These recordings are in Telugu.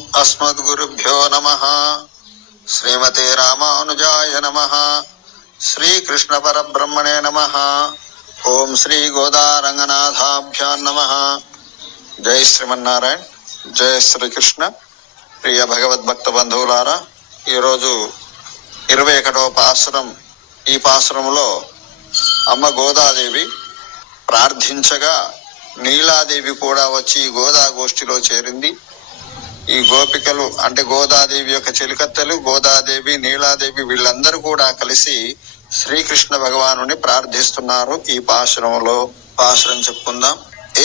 अस्मद्गुरुभ्यो नमः। श्रीमते रामानुजाय नमः। श्रीकृष्ण परब्रह्मणे नमः। ओम श्री गोदारंगनाथाभ्यां नमः। जय श्रीमन्नारायण, जय శ్రీకృష్ణ. ప్రియ భగవద్భక్త బంధువులారా, ఈరోజు 21వ పాసురం. ఈ పాసురంలో అమ్మ గోదాదేవి ప్రార్థించగా నీలాదేవి కూడా వచ్చి గోదా గోష్ఠిలో చేరింది. ఈ గోపికలు అంటే గోదాదేవి యొక్క చెలికత్తెలు గోదాదేవి, నీలాదేవి వీళ్ళందరూ కూడా కలిసి శ్రీకృష్ణ భగవానుని ప్రార్థిస్తున్నారు. ఈ పాశురంలో పాశురం చెప్పుకుందాం.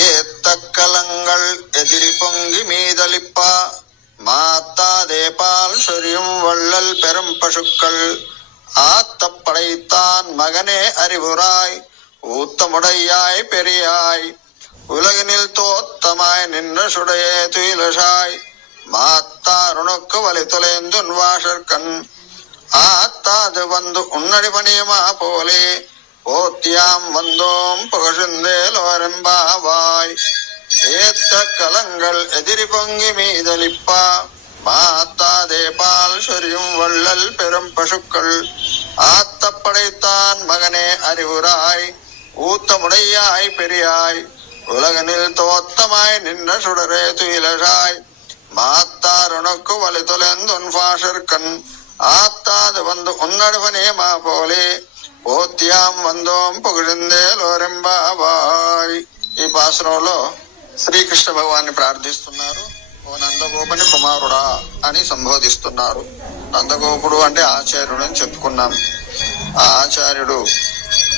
ఏ తక్కలంగల్ ఎదిరి పొంగి మీదలిప్ప மாத்தாதேபால் சொரியும் வள்ளல் பெரும் பசுக்கள் ஆத்தப்படைத்தான் மகனே அறிவுராய் ஊத்தமுடையாய் பெரியாய் உலகினில் தோத்தமாய் நின்ற சுடையே துயிலசாய் மாத்தாருணுக்கு வலி தொலைந்துன் வாசற்கண் ஆத்தாது வந்து உன்னடி பணியுமா போலே போத்தியாம் வந்தோம் புகழ்ந்தேலோரெம்பாவாய். ஏத்த கலங்கள் எதிரி பொங்கி மீதலிப்பா மாத்தாதேபால் சொரியும் வள்ளல் பெரும் பசுக்கள் ஆத்தப்படைத்தான் மகனே அறிவுராய் ஊத்தமுடையாய் பெரியாய் உலகனில் தோத்தமாய் நின்ற சுடரே துயிலசாய் மாத்தாருணுக்கு வலி தொலைந்துன் வாசற்கண் ஆத்தாது வந்து உன்னடுவனேமா போலே పోత్యాం వందోం పొగిడిందేలోరెంబావాయ్. ఈ పాసురంలో శ్రీకృష్ణ భగవాన్ని ప్రార్థిస్తున్నారు. ఓ నందగోపుని కుమారుడా అని సంబోధిస్తున్నారు. నందగోపుడు అంటే ఆచార్యుడు అని చెప్పుకున్నాం. ఆ ఆచార్యుడు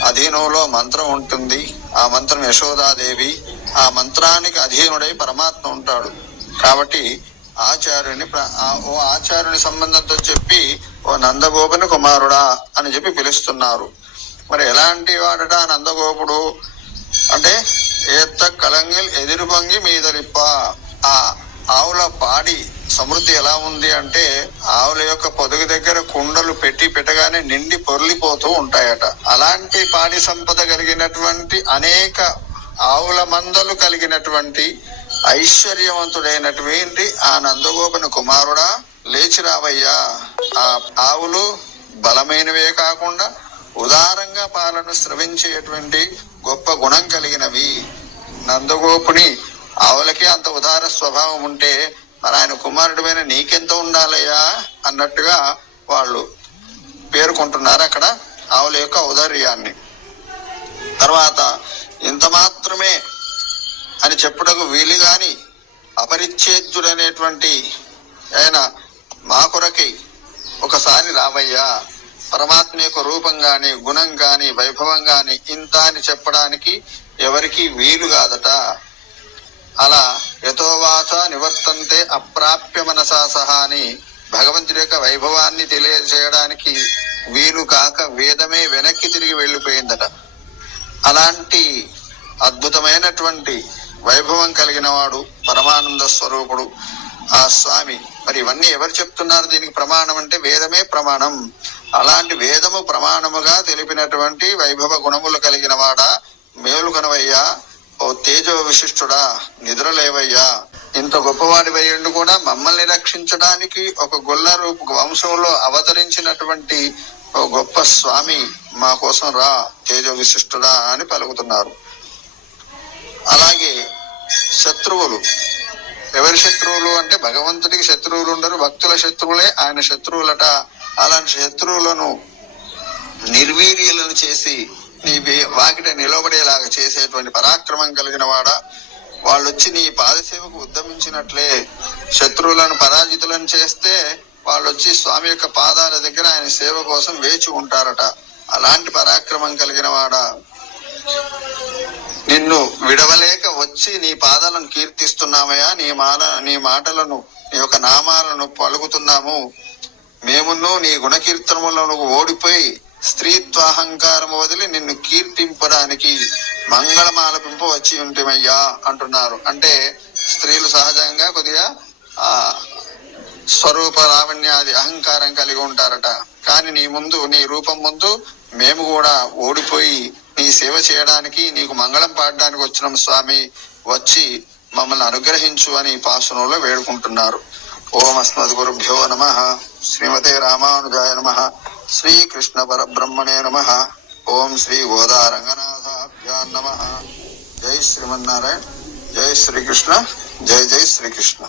అధీనంలో మంత్రం ఉంటుంది. ఆ మంత్రం యశోదాదేవి. ఆ మంత్రానికి అధీనుడై పరమాత్మ ఉంటాడు. కాబట్టి ఆచార్యుని ఓ ఆచార్యుని సంబంధంతో చెప్పి ఓ నందగోపుని కుమారుడా అని చెప్పి పిలుస్తున్నారు. మరి ఎలాంటి వాడట నందగోపుడు అంటే ఏత్త కలంగిల్ ఎదిరి పొంగి మీదలిప్ప. ఆ ఆవుల పాడి సమృద్ధి ఎలా ఉంది అంటే ఆవుల యొక్క పొదుగు దగ్గర కుండలు పెట్టగానే నిండి పొర్లిపోతూ ఉంటాయట. అలాంటి పాడి సంపద కలిగినటువంటి అనేక ఆవుల మందలు కలిగినటువంటి ఐశ్వర్యవంతుడైనటువంటి ఆ నందగోపుని కుమారుడా లేచి రావయ్యా. ఆ ఆవులు బలమైనవే కాకుండా ఉదారంగా పాలను స్రవించేటువంటి గొప్ప గుణం కలిగినవి. నందగోపుని ఆవులకి అంత ఉదార స్వభావం ఉంటే మరి ఆయన కుమారుడిపైన నీకెంత ఉండాలయ్యా అన్నట్టుగా వాళ్ళు పేర్కొంటున్నారు అక్కడ ఆవుల యొక్క ఔదార్యాన్ని. తర్వాత ఇంత మాత్రమే అని చెప్పుటకు వీలు గాని అపరిచ్ఛేద్యుడనేటువంటి ఆయన మా కొరకై ఒకసారి రావయ్యా. పరమాత్మ యొక్క రూపం గాని గుణం గాని వైభవం గాని ఇంత అని చెప్పడానికి ఎవరికి వీలు కాదట. అలా యథోవాస నివర్తంతే అప్రాప్య మనసా సహా అని భగవంతుడి యొక్క వైభవాన్ని తెలియజేయడానికి వీలు కాక వేదమే వెనక్కి తిరిగి వెళ్ళిపోయిందట. అలాంటి అద్భుతమైనటువంటి వైభవం కలిగిన వాడు పరమానంద స్వరూపుడు ఆ స్వామి. మరి ఇవన్నీ ఎవరు చెప్తున్నారు? దీనికి ప్రమాణం అంటే వేదమే ప్రమాణం. అలాంటి వేదము ప్రమాణముగా తెలిపినటువంటి వైభవ గుణములు కలిగిన వాడా మేలుకనవయ్యా. ఓ తేజో విశిష్టుడా నిద్రలేవయ్యా. ఇంత గొప్పవాడి వయ్యండు కూడా మమ్మల్ని రక్షించడానికి ఒక గొల్ల రూపు వంశంలో అవతరించినటువంటి ఓ గొప్ప స్వామి మా కోసం రా తేజో విశిష్టుడా అని పలుకుతున్నారు. అలాగే శత్రువులు, ఎవరి శత్రువులు అంటే భగవంతుడికి శత్రువులు ఉండరు, భక్తుల శత్రువులే ఆయన శత్రువులట. అలాంటి శత్రువులను నిర్వీర్యులను చేసి నీ వాకిట నిలబడేలాగా చేసేటువంటి పరాక్రమం కలిగిన వాడా. వాళ్ళు వచ్చి నీ పాదసేవకు ఉద్యమించినట్లే శత్రువులను పరాజితులను చేస్తే వాళ్ళు వచ్చి స్వామి యొక్క పాదాల దగ్గర ఆయన సేవ కోసం వేచి ఉంటారట. అలాంటి పరాక్రమం కలిగిన వాడా, నిన్ను విడవలేక వచ్చి నీ పాదాలను కీర్తిస్తున్నామయ్యా. నీ మాటలను నీ యొక్క నామాలను పలుకుతున్నాము. మేమును నీ గుణకీర్తనములను ఓడిపోయి స్త్రీత్వాహంకారం వదిలి నిన్ను కీర్తింపడానికి మంగళమాలపింపు వచ్చి ఉంటమయ్యా అంటున్నారు. అంటే స్త్రీలు సహజంగా కొద్దిగా ఆ స్వరూప లావణ్యాది అహంకారం కలిగి ఉంటారట. కానీ నీ ముందు, నీ రూపం ముందు మేము కూడా ఓడిపోయి నీ సేవ చేయడానికి నీకు మంగళం పాడడానికి వచ్చినాం స్వామి, వచ్చి మమ్మల్ని అనుగ్రహించు అని పాసునంలో వేడుకుంటున్నారు. ఓం అస్మద్గురుభ్యో నమః. శ్రీమతే రామానుజాయ నమః. శ్రీకృష్ణ పరబ్రహ్మణే నమః. ఓం శ్రీ గోదారంగనాథాభ్యాం నమః. జై శ్రీమన్నారాయణ. జై శ్రీకృష్ణ. జై జై శ్రీకృష్ణ.